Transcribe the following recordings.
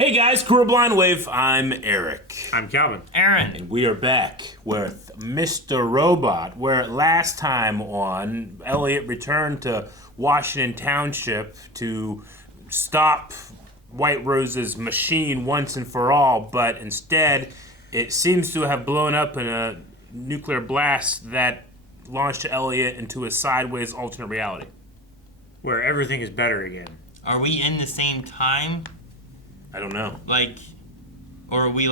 Hey guys, Crew of Blind Wave. I'm Eric. I'm Calvin. Aaron. And we are back with Mr. Robot, where last time on, Elliot returned to Washington Township to stop White Rose's machine once and for all, but instead it seems to have blown up in a nuclear blast that launched Elliot into a sideways alternate reality. Where everything is better again. Are we in the same time? I don't know. Or are we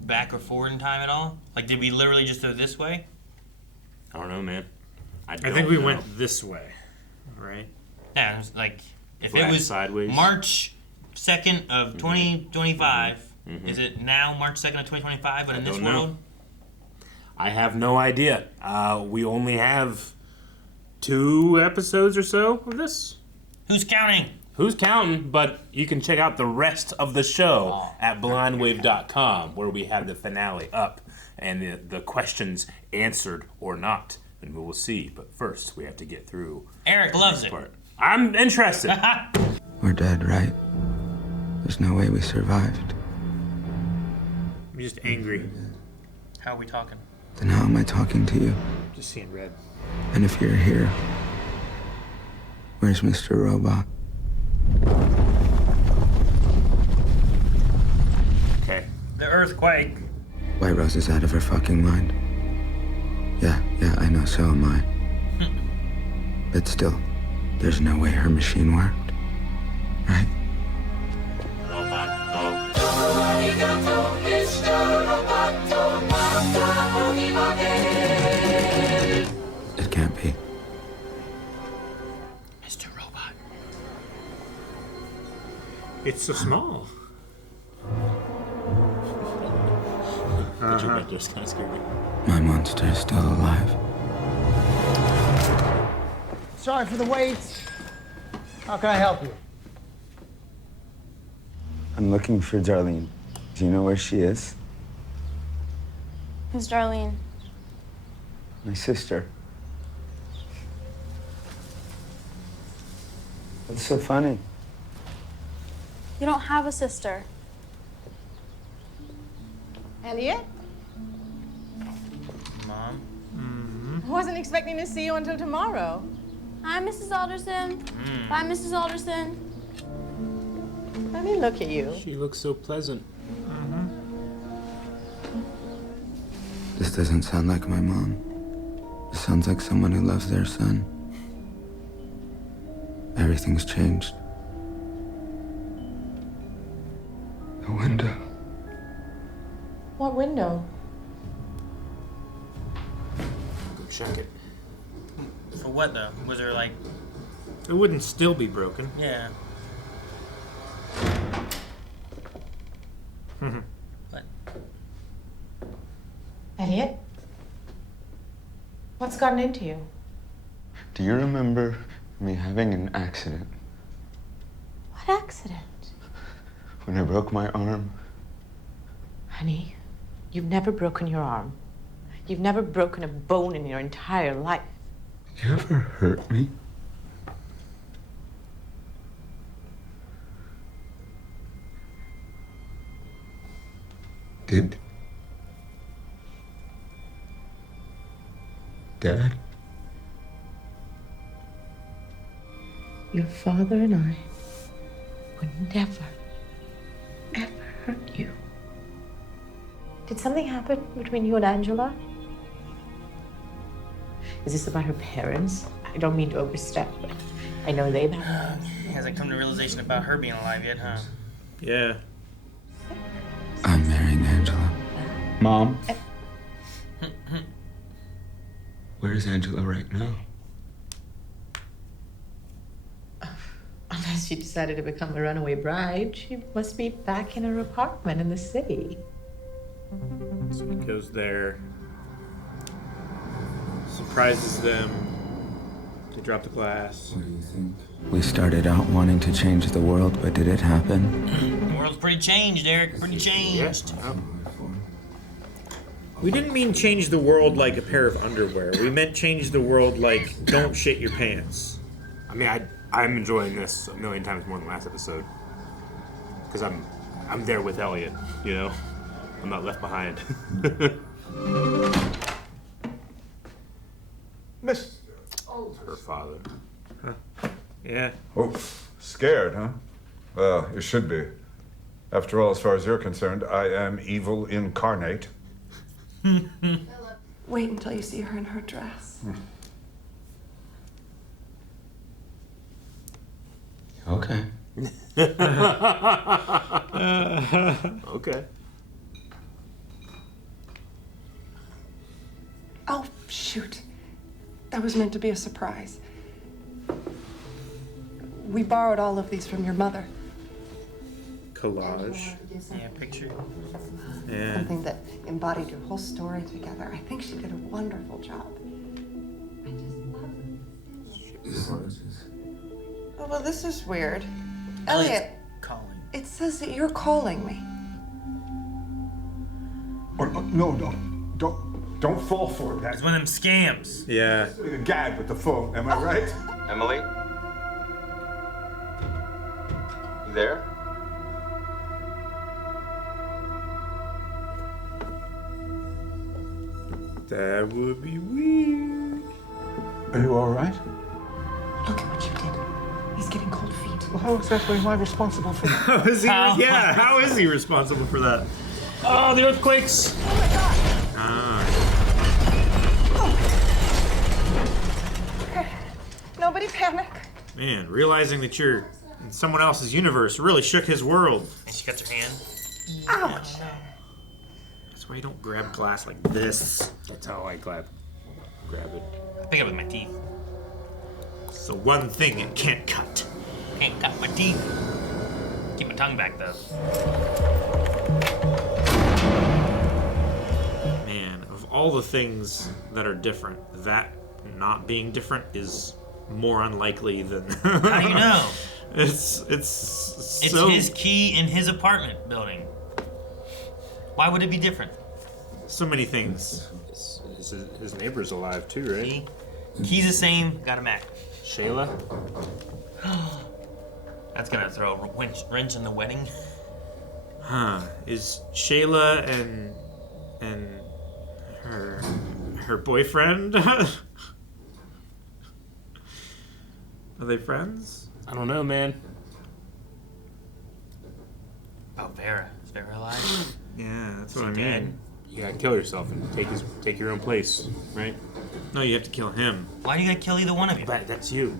back or forward in time at all? Did we literally just go this way? I don't know, man. I think we went this way, right? Yeah, if Black it was sideways. March 2nd of 2025, is it now March 2nd of 2025, but in this world? I have no idea. We only have 2 episodes or so of this. Who's counting? Who's counting? But you can check out the rest of the show at blindwave.com, where we have the finale up and the questions answered or not. And we will see. But first, we have to get through Eric loves it. part. I'm interested. We're dead, right? There's no way we survived. I'm just angry. How are we talking? Then how am I talking to you? Just seeing red. And if you're here, where's Mr. Robot? Okay. The earthquake. White Rose is out of her fucking mind. Yeah, I know, so am I. But still, there's no way her machine worked. Right? It can't be. Mr. Robot. It's so small. But you make this kind of scary. My monster is still alive. Sorry for the wait. How can I help you? I'm looking for Darlene. Do you know where she is? Who's Darlene? My sister. What's so funny? You don't have a sister. Elliot? Mom? I wasn't expecting to see you until tomorrow. Hi, Mrs. Alderson. Bye, Mrs. Alderson. Let me look at you. She looks so pleasant. This doesn't sound like my mom. It sounds like someone who loves their son. Everything's changed. The window. What window? Go check it. For what, though? Was there, It wouldn't still be broken. Yeah. What? Elliot? What's gotten into you? Do you remember me having an accident? What accident? When I broke my arm? Honey, you've never broken your arm. You've never broken a bone in your entire life. Did you ever hurt me? Did Dad? Your father and I would never, ever hurt you. Did something happen between you and Angela? Is this about her parents? I don't mean to overstep, but I know they've had... Hasn't come to realization about her being alive yet, huh? Yeah. I'm marrying Angela. Mom? Where's Angela right now? Unless she decided to become a runaway bride, she must be back in her apartment in the city. So he goes there, surprises them. They drop the glass. What do you think? We started out wanting to change the world, but did it happen? The world's pretty changed, Eric. Pretty changed. We didn't mean change the world like a pair of underwear. We meant change the world like don't shit your pants. I mean, I'm enjoying this a million times more than last episode. Because I'm I'm there with Elliot, you know? I'm not left behind. Miss. Her father. Yeah. Oh, scared, huh? Well, you should be. After all, as far as you're concerned, I am evil incarnate. Wait until you see her in her dress. Okay. Okay. Oh, shoot. That was meant to be a surprise. We borrowed all of these from your mother. Collage. Yeah, picture. Yeah. Something that embodied your whole story together. I think she did a wonderful job. I just love it. Oh, well, this is weird. Elliot, Calling. it says that you're calling me. No, don't fall for it. It's one of them scams. Yeah. That's a gag with the phone, am I right? Emily? You there? That would be weird. Are you all right? Look at what you did. He's getting cold feet. Well, how exactly am I responsible for that? How is he? Yeah. How is he responsible for that? Oh, the earthquakes! Nobody panic. Man, realizing that you're in someone else's universe really shook his world. And she cuts her hand. Ouch. That's why you don't grab glass like this. That's how I grab it. I pick it with my teeth. It's the one thing it can't cut. Can't cut my teeth. Keep my tongue back though. Man, of all the things that are different, that not being different is more unlikely than. How do you know? It's It's so his key in his apartment building. Why would it be different? so many things. His neighbor's alive too, right? See? Key's the same, got him back. Shayla? That's gonna throw a wrench in the wedding. Huh? Is Shayla and her boyfriend? Are they friends? I don't know, man. Oh, Vera. Is Vera alive? Yeah, that's Is what I he mean. dead? You gotta kill yourself and take your own place, right? No, you have to kill him. Why do you gotta kill either one of you? But that's you.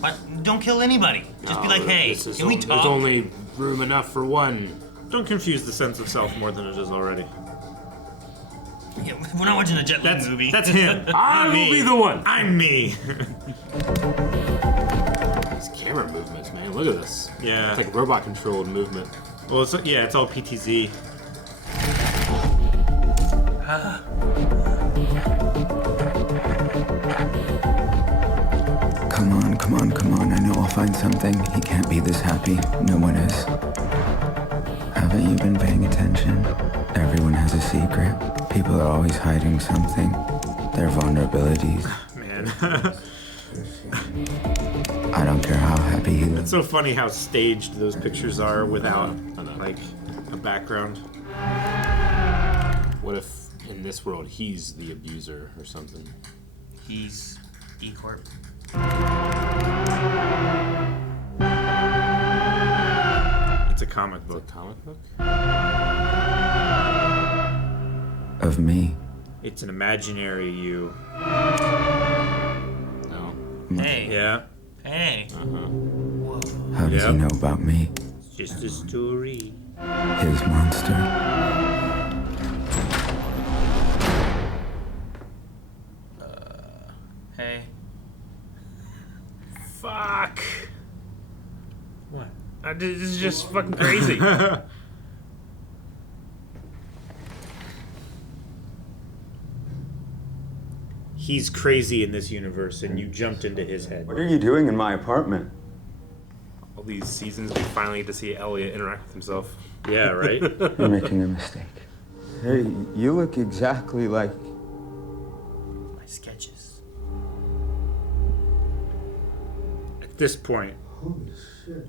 What? Don't kill anybody. Just be like, hey, can we talk? There's only room enough for one. Don't confuse the sense of self more than it is already. Yeah, we're not watching a Jet Li movie. That's him. I Not will me. be the one. I'm me. These camera movements, man. Look at this. Yeah. It's like robot-controlled movement. Well, it's all PTZ. Come on. I know I'll find something. He can't be this happy. No one is. Haven't you been paying attention? Everyone has a secret. People are always hiding something. Their vulnerabilities. Man. I don't care how happy he It's looks. so funny how staged those pictures are without, like, a background. What if in this world he's the abuser or something? He's E-Corp. It's a comic book. A comic book? Of me. It's an imaginary you. No. Hey. Yeah. Hey. How does he Yep. know about me? It's just a story. His monster. Hey. Fuck. What? This is just fucking crazy. He's crazy in this universe, and you jumped into his head. What are you doing in my apartment? All these seasons, we finally get to see Elliot interact with himself. Yeah, right? You're making a mistake. Hey, you look exactly like... My sketches. At this point,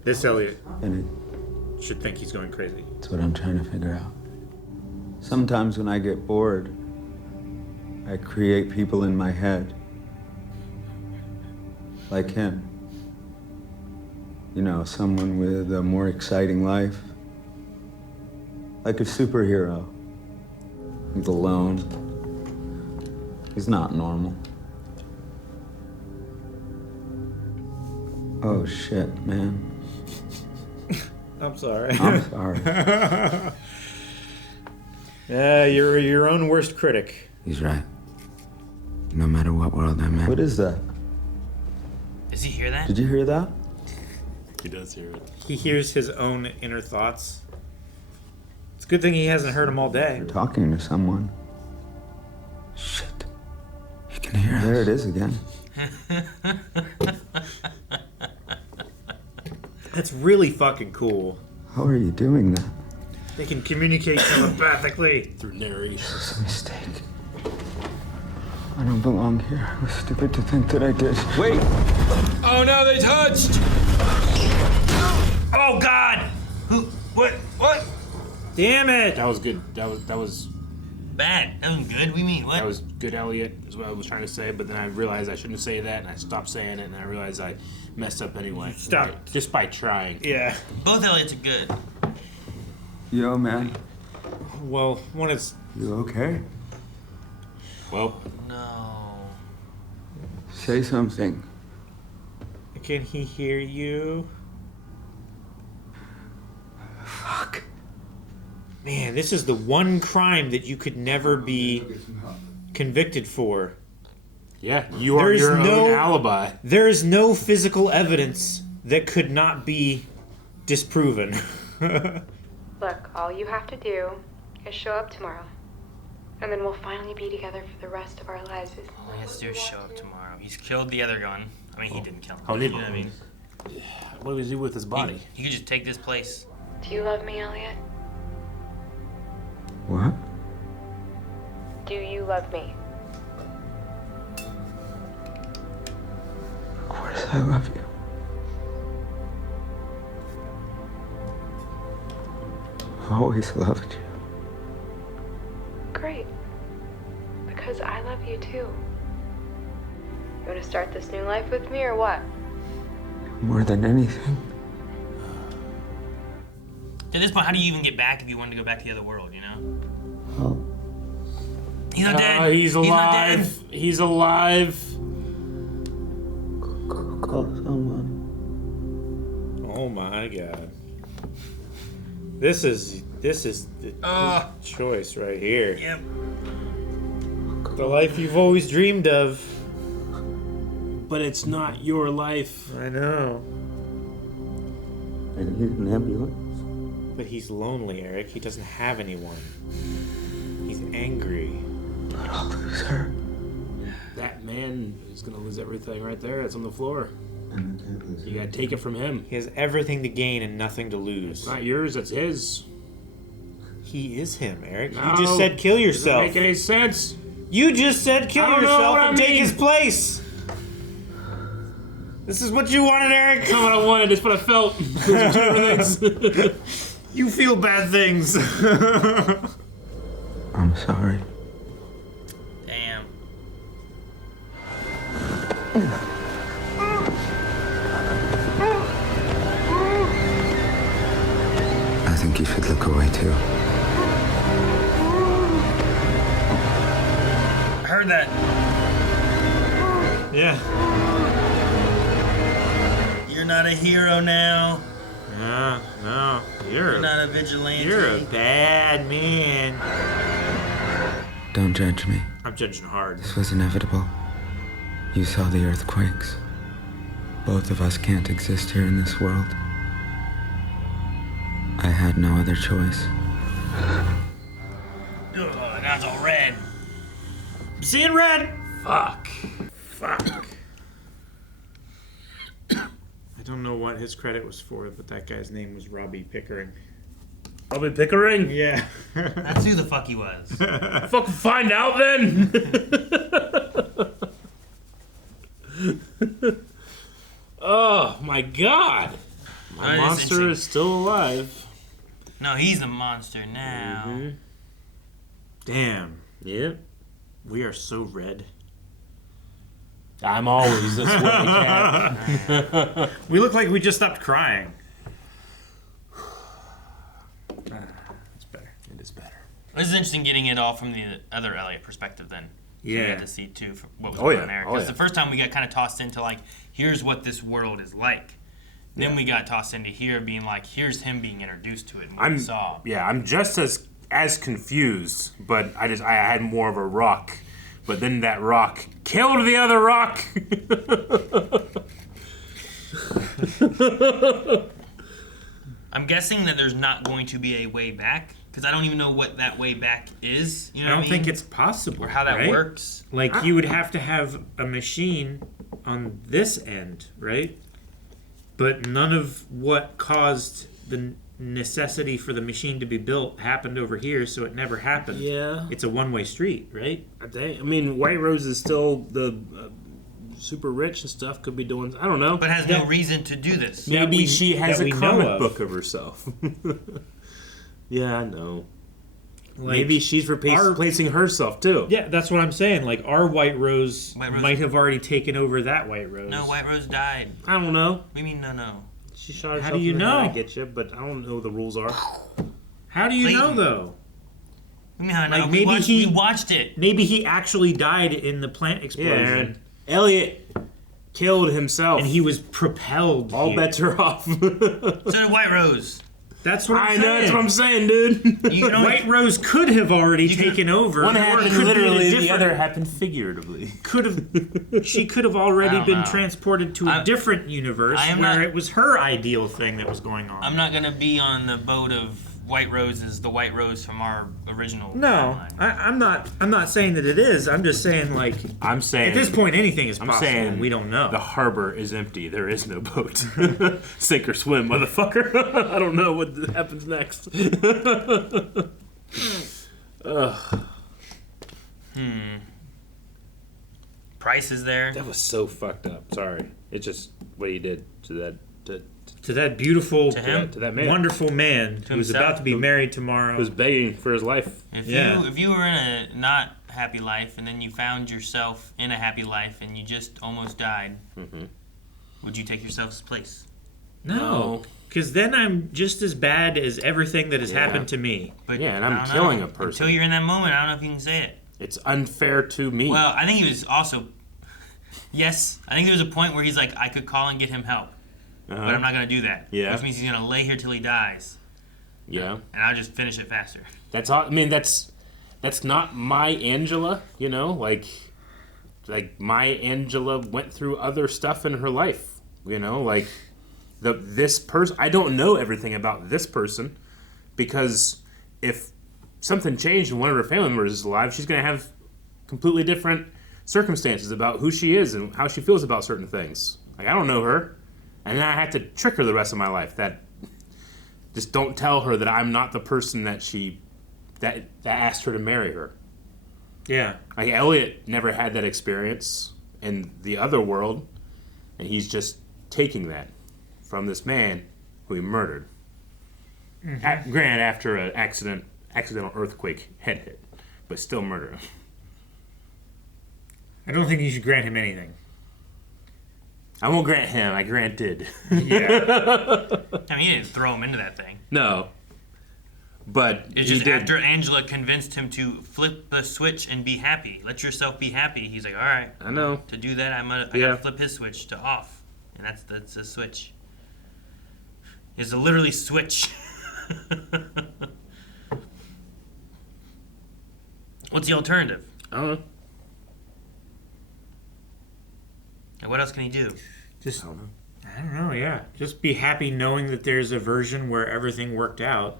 this Elliot And should think he's going crazy. That's what I'm trying to figure out. Sometimes when I get bored, I create people in my head. Like him. You know, someone with a more exciting life. Like a superhero. He's alone. He's not normal. Oh shit, man. I'm sorry. I'm sorry. You're your own worst critic. He's right. No matter what world I'm in. What is that? Does he hear that? Did you hear that? He does hear it. He hears his own inner thoughts. It's a good thing he hasn't heard them all day. Talking to someone. Shit. You can hear us. There it is again. That's really fucking cool. How are you doing that? They can communicate telepathically. Through narration. It's a mistake. I don't belong here. I was stupid to think that I did. Wait! Oh no, they touched! Oh God! Who? What? What? Damn it! That was good. That was Bad. That was good. What do you mean? What? that was good, Elliot, is what I was trying to say, but then I realized I shouldn't say that, and I stopped saying it, and I realized I messed up anyway. Stop. Right, just by trying. Yeah. Both Elliots are good. Yo, man. Well, one is. You okay? Well, No. Say something. Can he hear you? Fuck. Man, this is the one crime that you could never be convicted for. yeah, you are There's your no- own alibi. There is no physical evidence that could not be disproven. Look, all you have to do is show up tomorrow. And then we'll finally be together for the rest of our lives. All he has to do is show up tomorrow. He's killed the other gun. I mean, he didn't kill him. Oh, You did- know what I mean? What does he do with his body? He could just take this place. Do you love me, Elliot? What? Do you love me? Of course I love you. I've always loved you. Great. Because I love you too. You want to start this new life with me or what? More than anything. At this point, how do you even get back if you wanted to go back to the other world, you know? Oh. He's not dead. He's not dead. alive. He's alive. Call someone. Oh my god. This is the choice right here. Yep. The life you've always dreamed of. But it's not your life. I know. I need an ambulance. But he's lonely, Eric. He doesn't have anyone. He's angry. But I'll lose her. That man is gonna lose everything right there. It's on the floor. And I can't lose You gotta take it from him. He has everything to gain and nothing to lose. It's not yours, it's his. He is him, Eric. No, You just said kill Doesn't yourself. make any sense. You just said kill I don't know yourself what and I take mean. his place. This is what you wanted, Eric. It's not what I wanted, it's what I felt. Those are two different things. You feel bad things. I'm sorry. Damn. I think you should look away too. I heard that. Yeah. You're not a hero now. No. You're not a vigilante. You're a bad man. Don't judge me. I'm judging hard. This was inevitable. You saw the earthquakes. Both of us can't exist here in this world. I had no other choice. Ugh, now it's all red. I'm seeing red. Fuck. I don't know what his credit was for, but that guy's name was Robbie Pickering. Robbie Pickering? Yeah. That's who the fuck he was. Fucking find out then! Oh my god! My That is monster interesting. is still alive. No, he's a monster now. Mm-hmm. Damn. Yep. We are so red. I'm always this way, Cat. We look like we just stopped crying. It's better. It is better. This is interesting getting it all from the other Elliot perspective then. Yeah. We got to see too what was Oh, going yeah. on there. Oh, Because yeah. the first time we got kind of tossed into like, here's what this world is like. Then we got tossed into here being like, here's him being introduced to it and what we saw. Yeah, I'm just as confused, but I had more of a rock. But then that rock killed the other rock. I'm guessing that there's not going to be a way back because I don't even know what that way back is. You know I what don't think it's possible. or how that right? works. Like, you would have to have a machine on this end, right? But none of what caused the necessity for the machine to be built happened over here, so it never happened. Yeah. It's a one-way street, right? I mean, White Rose is still the super rich and stuff. Could be doing. I don't know. But has no reason to do this. Maybe she has that a we know comic of. book of herself. Yeah, I know. Like, Maybe she's replacing herself too. Yeah, that's what I'm saying. Like, our White Rose, White Rose- might have already taken over that White Rose. No, White Rose died. I don't know. What do you mean no? She shot herself. How do you in the know? head, I get you, but I don't know what the rules are. How do you know, Clayton. though? What do you mean how I know? Like, we maybe watched it. Maybe he actually died in the plant explosion. Yeah, Aaron. Elliot killed himself. And he was propelled. All here. bets are off. So did White Rose. That's what I I'm know. saying. That's what I'm saying, dude. You can only, White Rose could have already taken over. One or happened could be literally, a the different- other happened figuratively. could have. She could have already I don't been know. transported to a different universe I am where not- it was her ideal thing that was going on. I'm not gonna be on the boat of White Rose is the White Rose from our original. No, timeline. I'm not. I'm not saying that it is. I'm just saying, like, I'm saying at this point, anything is possible. I'm saying and we don't know. The harbor is empty. There is no boat. Sink or swim, motherfucker. I don't know what happens next. Price is there. That was so fucked up. Sorry. It's just what he did to that to that beautiful, To him? to that man. wonderful man who was himself? about to be married tomorrow. was begging for his life. If you were in a not happy life and then you found yourself in a happy life and you just almost died, would you take yourself's place? No, because then I'm just as bad as everything that has happened to me. But Yeah, and I I'm don't killing know. a person. Until you're in that moment, I don't know if you can say it. It's unfair to me. Well, I think he was also. Yes, I think there was a point where he's like, I could call and get him help, but I'm not gonna do that. Yeah. Which means he's gonna lay here till he dies, yeah. and I'll just finish it faster. That's all. I mean, that's not my Angela. You know, like my Angela went through other stuff in her life. You know, like this person. I don't know everything about this person because if something changed and one of her family members is alive, she's gonna have completely different circumstances about who she is and how she feels about certain things. Like, I don't know her, and then I have to trick her the rest of my life. That just don't tell her that I'm not the person that that asked her to marry her. Yeah. Like, Elliot never had that experience in the other world, and he's just taking that from this man who he murdered. Granted, after an accidental earthquake head hit, but still murder him. I don't think you should grant him anything. I won't grant him. I granted. Yeah. I mean, he didn't throw him into that thing. No. But It's he just did. after Angela convinced him to flip the switch and be happy. Let yourself be happy. He's like, all right. I know. To do that, I Yeah. gotta flip his switch to off, and that's a switch. It's a literally switch. What's the alternative? I don't know. And what else can he do? Just, I don't know, yeah. Just be happy knowing that there's a version where everything worked out.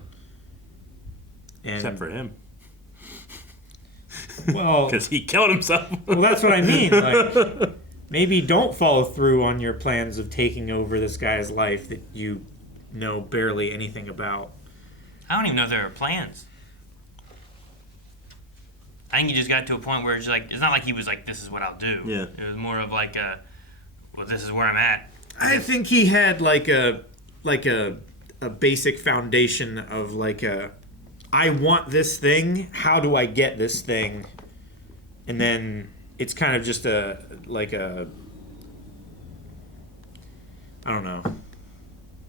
And, Except for him. well, Because he killed himself. well, that's what I mean. Like, maybe don't follow through on your plans of taking over this guy's life that you know barely anything about. I don't even know if there were plans. I think he just got to a point where it's like, it's not like he was like, this is what I'll do. Yeah. It was more of like a, well, this is where I'm at. I think he had like a a basic foundation of like I want this thing. How do I get this thing? And then it's kind of just I don't know,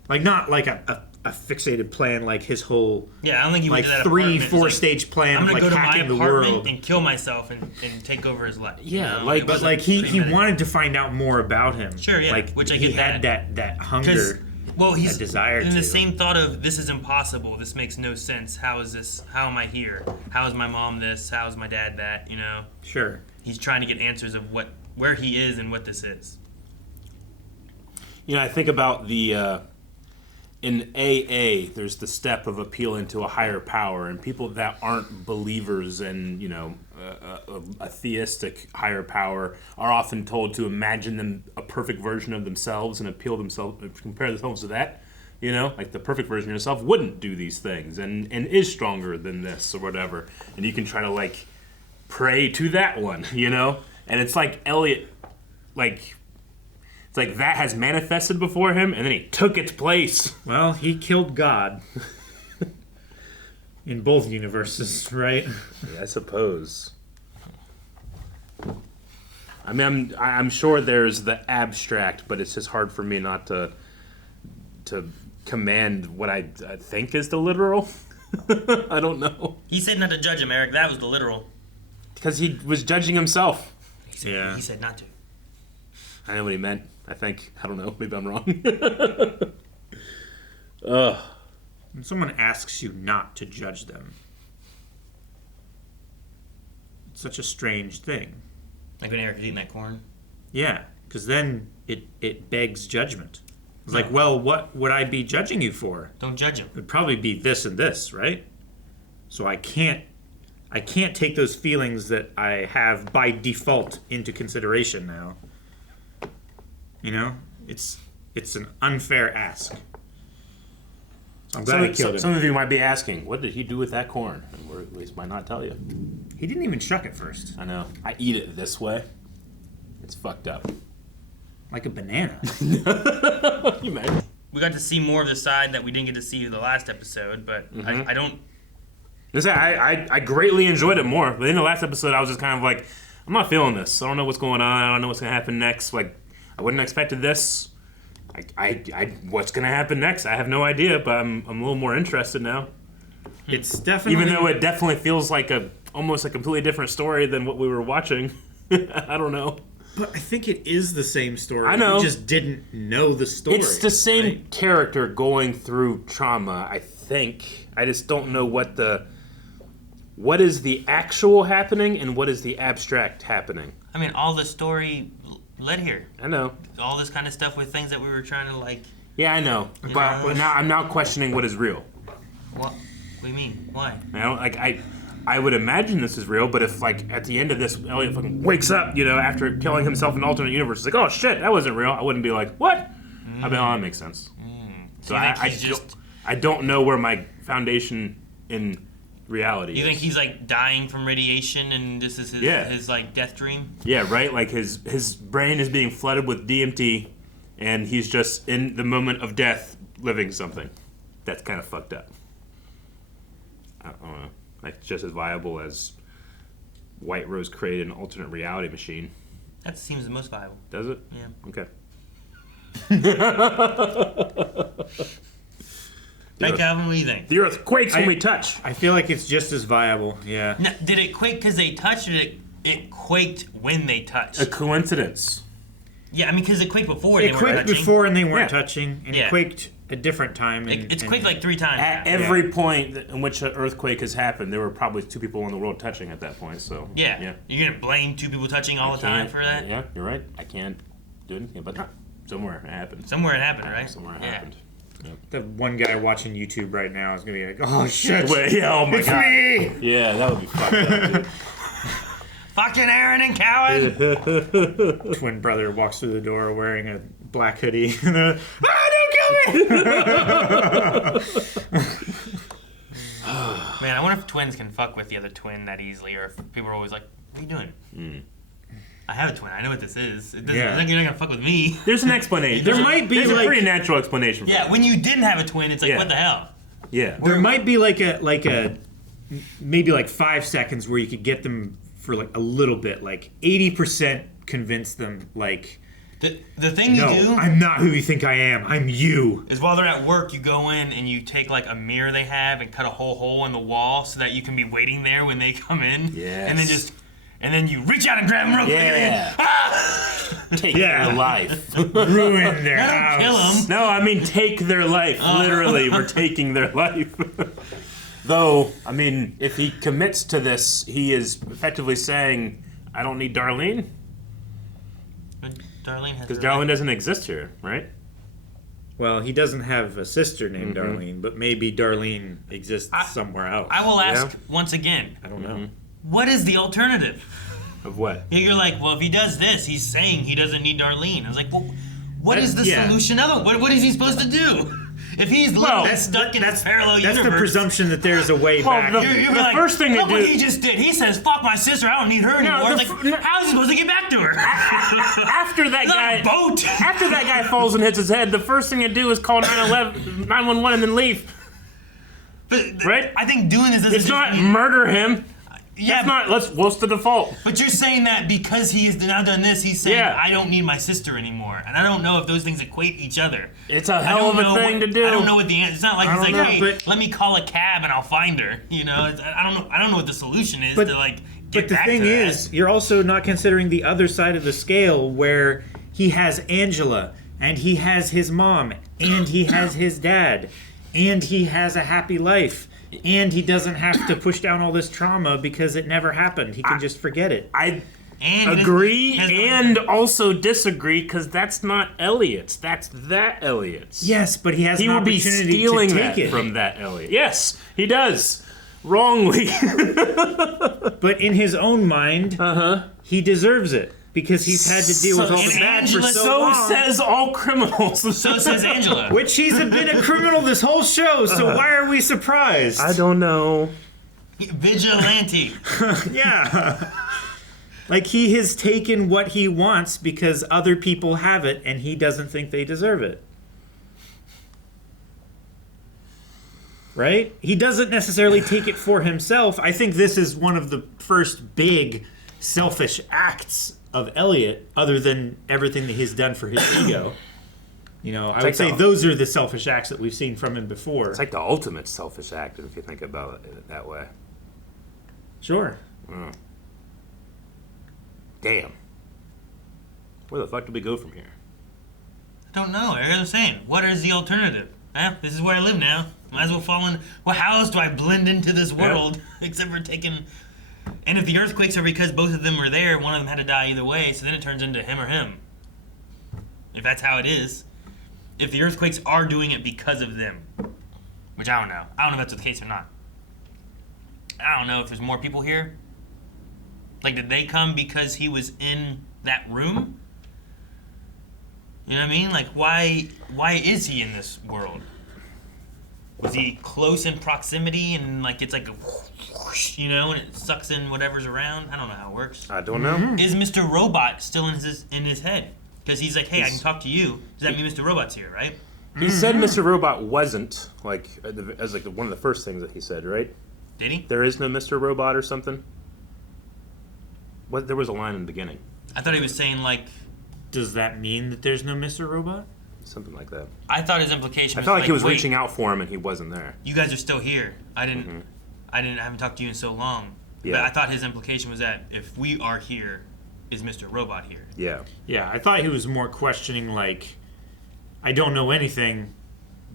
like not like a fixated plan, like his whole Yeah, I don't think he went like to that 3-4 stage plan I'm of gonna like go to my hacking the apartment world. and kill myself and take over his life. Yeah, You know? like- It But wasn't like he premeditated. wanted to find out more about him. Sure, yeah, Like which I he get had that Because, hunger. well, he's that desire in to. the same thought of this is impossible. This makes no sense. How is this? How am I here? How is my mom this? How is my dad that? You know, Sure. he's trying to get answers of where he is and what this is. You know, I think about the in AA. There's the step of appealing to a higher power, and people that aren't believers in a theistic higher power are often told to imagine a perfect version of themselves and compare themselves to that. You know, like the perfect version of yourself wouldn't do these things and is stronger than this or whatever, and you can try to like pray to that one. You know, and it's like Elliot, like. It's like that has manifested before him, and then he took its place. Well, he killed God in both universes, right? Yeah, I suppose. I mean, I'm sure there's the abstract, but it's just hard for me not to command what I think is the literal. I don't know. He said not to judge him, Eric. That was the literal. Because he was judging himself. Yeah. He said not to. I know what he meant. I think. I don't know. Maybe I'm wrong. Ugh. When someone asks you not to judge them, it's such a strange thing. Like when Eric was eating that corn. Yeah, because then it begs judgment. It's like, well, what would I be judging you for? Don't judge him. It would probably be this and this, right? So I can't take those feelings that I have by default into consideration now. You know, it's an unfair ask. So I'm glad I killed him. Some of you might be asking, what did he do with that corn? Or at least might not tell you. He didn't even shuck it first, I know. I eat it this way. It's fucked up. like a banana. You imagine? We got to see more of the side that we didn't get to see in the last episode, but I don't. Listen, I greatly enjoyed it more. But in the last episode, I was just kind of like, I'm not feeling this. I don't know what's going on. I don't know what's going to happen next. Like, I wouldn't have expected this. What's going to happen next? I have no idea, but I'm a little more interested now. It's definitely... Even though it definitely feels like almost a completely different story than what we were watching. I don't know. But I think it is the same story. I know. We just didn't know the story. It's the same right? character going through trauma, I think. I just don't know what is the actual happening and what is the abstract happening. I mean, all the story led here. I know. All this kind of stuff with things that we were trying to like. Yeah, I know. But now I'm now questioning what is real. What? What do you mean? Why? I would imagine this is real, but if like at the end of this, Elliot fucking wakes up, after killing himself in an alternate universe, it's like, oh shit, that wasn't real. I wouldn't be like, what? I'd be, oh, that makes sense. So I don't know where my foundation in reality You is. think he's like dying from radiation and this is his like death dream? Yeah, right? Like his brain is being flooded with DMT and he's just in the moment of death living something. That's kind of fucked up. I don't know. Like just as viable as White Rose created an alternate reality machine. That seems the most viable. Does it? Yeah. Okay. Hey, Calvin, what do you think? The earth quakes when we touch. I feel like it's just as viable, yeah. Now, did it quake because they touched or it quaked when they touched? A coincidence. Yeah, I mean, because it quaked before It they weren't quaked touching. before and they weren't Yeah. touching, and Yeah. it quaked a different time. It's quaked like 3 times. At every point in which an earthquake has happened, there were probably 2 people in the world touching at that point. So Yeah. You're going to blame 2 people touching all the time for that? Yeah, you're right. I can't do anything, but somewhere it happened. Somewhere it happened, right? Somewhere it Yeah. happened. Yep. The one guy watching YouTube right now is going to be like, oh shit, Wait, yeah, oh my it's god. me! Yeah, that would be fucked up, dude. Fucking Aaron and Cowan! Twin brother walks through the door wearing a black hoodie. And they're like, don't kill me! Man, I wonder if twins can fuck with the other twin that easily, or if people are always like, what are you doing? I have a twin. I know what this is. It doesn't, Yeah. You're not gonna fuck with me. There's an explanation. There might be There's a like pretty natural explanation for Yeah, that. when you didn't have a twin, it's like, Yeah. what the hell? Yeah. there might be like a maybe like 5 seconds where you could get them for like a little bit, like 80% convince them like, The thing no, you do I'm not who you think I am. I'm you. is while they're at work, you go in and you take like a mirror they have and cut a whole hole in the wall so that you can be waiting there when they come in. Yes. And then you reach out and grab them real quick. Yeah. Take Yeah. their life. Ruin their Don't house. kill them. No, I mean take their life. Literally, we're taking their life. Though, I mean, if he commits to this, he is effectively saying, I don't need Darlene. But Darlene has Because her Darlene doesn't exist here, right? Well, he doesn't have a sister named Darlene, but maybe Darlene exists somewhere else. I will ask Yeah. once again, I don't know. what is the alternative? Of what? You're like, well, if he does this, he's saying he doesn't need Darlene. I was like, well, what is the Yeah. solution of it? What is he supposed to do? If he's literally stuck in this parallel That's universe. the presumption that there's a way Well, back. the- You're The like, first thing to look what do- he just did. He says, fuck my sister, I don't need her anymore. the It's like, how is he supposed to get back to her? After that Not guy, a boat. after that guy falls and hits his head, the first thing to do is call 911 and then leave. But Right? I think doing this doesn't It's not murder him. yeah, That's not. What's the default? but you're saying that because he has now done this, he's saying, Yeah. I don't need my sister anymore. And I don't know if those things equate each other. It's a I hell don't of a know thing what- to do. I don't know what the answer. It's not like he's like, know, hey, but- let me call a cab and I'll find her. You know, I don't know. I don't know what the solution is But- to like get But the back thing to that. is, you're also not considering the other side of the scale where he has Angela, and he has his mom, and he has his dad, and he has a happy life, and he doesn't have to push down all this trauma because it never happened. He can just forget it. I And agree he has- and also disagree because that's not Elliot's. That's that Elliot's. Yes, but he has He an would be opportunity stealing to that take it. from that Elliot. Yes, he does. Wrongly. But in his own mind, he deserves it because he's had to deal with all the And bad for Angela- so So long. says all criminals. So says Angela. Which he's been a criminal this whole show, so why are we surprised? I don't know. Vigilante. Yeah. Like he has taken what he wants because other people have it and he doesn't think they deserve it. Right? He doesn't necessarily take it for himself. I think this is one of the first big selfish acts of Elliot, other than everything that he's done for his ego. You know, I would like say the- those are the selfish acts that we've seen from him before. It's like the ultimate selfish act if you think about it that way. Sure. Damn. Where the fuck do we go from here? I don't know. Like I'm saying, what is the alternative? This is where I live now. Might as well fall in. Well, how else do I blend into this world except for taking? And if the earthquakes are because both of them were there, one of them had to die either way. So then it turns into him or him. If that's how it is. If the earthquakes are doing it because of them, which I don't know. I don't know if that's the case or not. I don't know if there's more people here. Like, did they come because he was in that room? You know what I mean? Like, why is he in this world? Was he close in proximity and like it's like a whoosh, you know, and it sucks in whatever's around? I don't know how it works. I don't know. Is Mr. Robot still in his head? Because he's like, hey, I can talk to you. Does that mean Mr. Robot's here, right? He said Mr. Robot wasn't, like, as like one of the first things that he said, right? Did he? There is no Mr. Robot or something? What? There was a line in the beginning. I thought he was saying like, Does that mean that there's no Mr. Robot? Something like that. I thought his implication I was felt like he was wait, reaching out for him and he wasn't there. You guys are still here. I haven't talked to you in so long. Yeah. But I thought his implication was that if we are here, is Mr. Robot here? Yeah. Yeah, I thought he was more questioning, like, I don't know anything,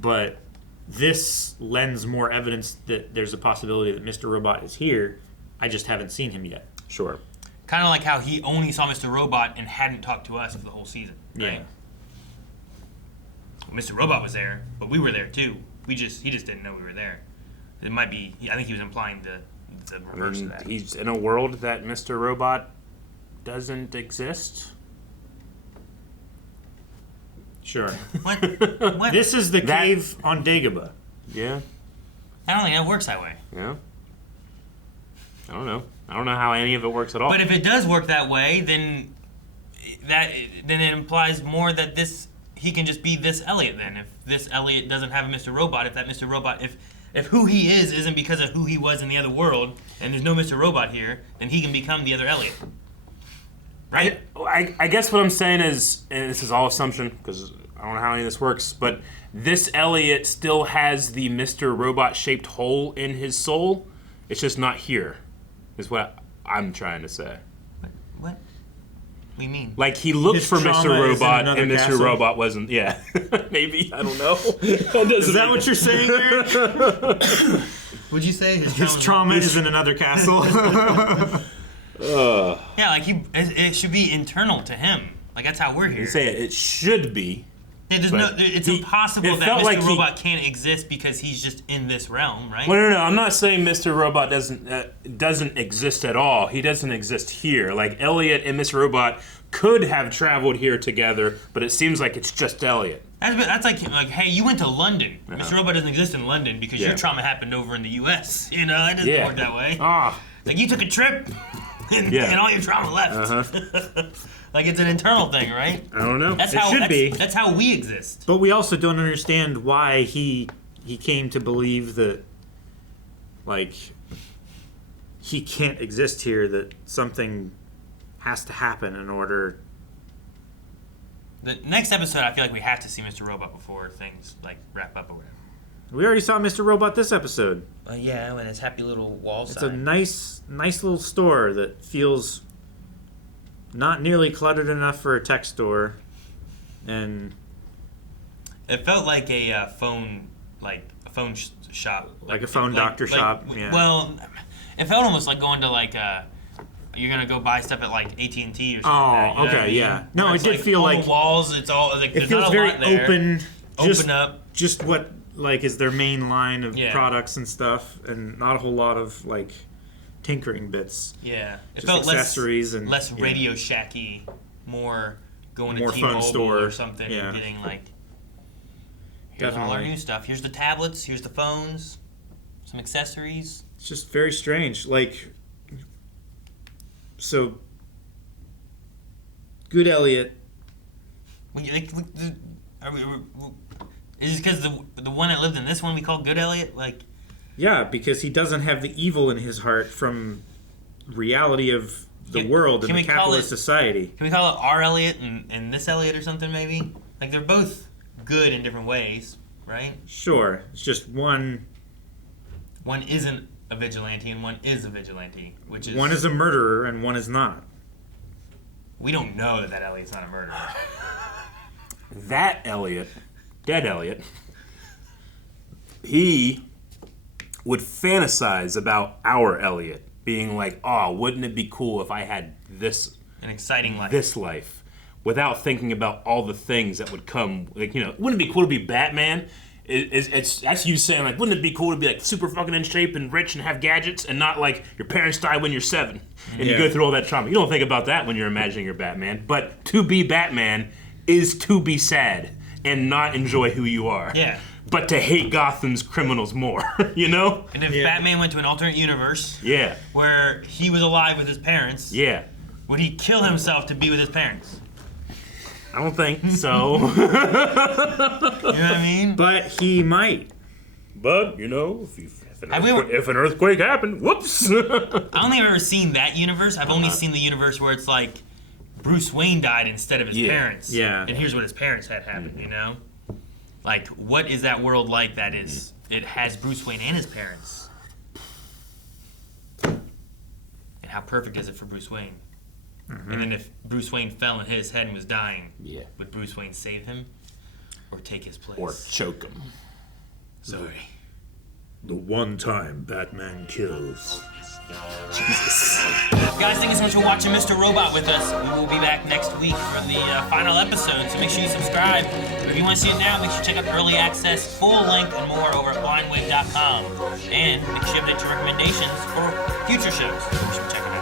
but this lends more evidence that there's a possibility that Mr. Robot is here. I just haven't seen him yet. Sure. Kind of like how he only saw Mr. Robot and hadn't talked to us for the whole season. Right? Yeah. Mr. Robot was there, but we were there too. He just didn't know we were there. It might be. I think he was implying the I reverse mean, of that. he's in a world that Mr. Robot doesn't exist. Sure. What? What? This is the That- cave on Dagobah. Yeah. I don't think that works that way. Yeah. I don't know. I don't know how any of it works at all. But if it does work that way, then then it implies more that he can just be this Elliot then. If this Elliot doesn't have a Mr. Robot, if that Mr. Robot, if who he is isn't because of who he was in the other world, and there's no Mr. Robot here, then he can become the other Elliot. Right? I guess what I'm saying is, and this is all assumption, because I don't know how any of this works, but this Elliot still has the Mr. Robot-shaped hole in his soul. It's just not here, is what I'm trying to say. What? What do you mean? Like, he looked His for trauma Mr. is in Robot, another and Mr. castle? Robot wasn't. Yeah. Maybe. I don't know. Is that what you're saying, Eric? What'd you say? His trauma is in another castle. Yeah, like it should be internal to him. Like, that's how we're here. You say it should be. Yeah, it's impossible it that felt Mr. like Robot can't exist because he's just in this realm, right? Well, no. I'm not saying Mr. Robot doesn't exist at all. He doesn't exist here. Like, Elliot and Mr. Robot could have traveled here together, but it seems like it's just Elliot. That's like, hey, you went to London. Mr. Robot doesn't exist in London because your trauma happened over in the U.S. You know, it doesn't work that way. Like, you took a trip, and all your trauma left. Like, it's an internal thing, right? I don't know. It should be. That's how we exist. But we also don't understand why he came to believe that, like, he can't exist here, that something has to happen in order. The next episode, I feel like we have to see Mr. Robot before things, like, wrap up or whatever. We already saw Mr. Robot this episode. Yeah, when his happy little wall It's sign. a nice little store that feels not nearly cluttered enough for a tech store, and it felt like a phone, shop, like a phone doctor shop. Yeah. Well, it felt almost like going to you're gonna go buy stuff at like AT&T or something. Oh, okay, yeah. No, it did feel like the walls. It's all like it there's feels not a very lot there. open. Open up. Just what is their main line of Yeah. products and stuff, and not a whole lot of tinkering bits. Yeah, it Just felt accessories less Radio Shacky, more going More to phone T-Mobile store. or something Yeah. and getting here's all our Definitely. new stuff. Here's the tablets. Here's the phones. Some accessories. It's just very strange. So good Elliot. Is it because the one that lived in this one we call Good Elliot? Yeah, because he doesn't have the evil in his heart from reality of the world and the capitalist society. Can we call it our Elliot and this Elliot or something maybe? Like, they're both good in different ways, right? Sure. It's just one isn't a vigilante and one is a vigilante, which is... One is a murderer and one is not. We don't know that Elliot's not a murderer. That Elliot, dead Elliot, he would fantasize about our Elliot being like, oh, wouldn't it be cool if I had this... An exciting life. This life. Without thinking about all the things that would come. Wouldn't it be cool to be Batman? That's you saying, wouldn't it be cool to be, super fucking in shape and rich and have gadgets and not, your parents die when you're 7 and you go through all that trauma. You don't think about that when you're imagining you're Batman. But to be Batman is to be sad and not enjoy who you are. Yeah. But to hate Gotham's criminals more, you know? And if Batman went to an alternate universe where he was alive with his parents, would he kill himself to be with his parents? I don't think so. You know what I mean? But he might. But, if an earthquake happened, whoops. I don't think I've ever seen that universe. I've only seen the universe where it's Bruce Wayne died instead of his parents. Yeah. And here's what his parents had happen, you know? What is that world like that is... It has Bruce Wayne and his parents. And how perfect is it for Bruce Wayne? Mm-hmm. And then if Bruce Wayne fell and hit his head and was dying, would Bruce Wayne save him? Or take his place? Or choke him. Sorry. The one time Batman kills. Jesus. Guys, thank you so much for watching Mr. Robot with us. We will be back next week for the final episode, so make sure you subscribe. If you want to see it now, make sure you check out early access, full length, and more over at blindwave.com. And make sure you update your recommendations for future shows. Make sure you check it out.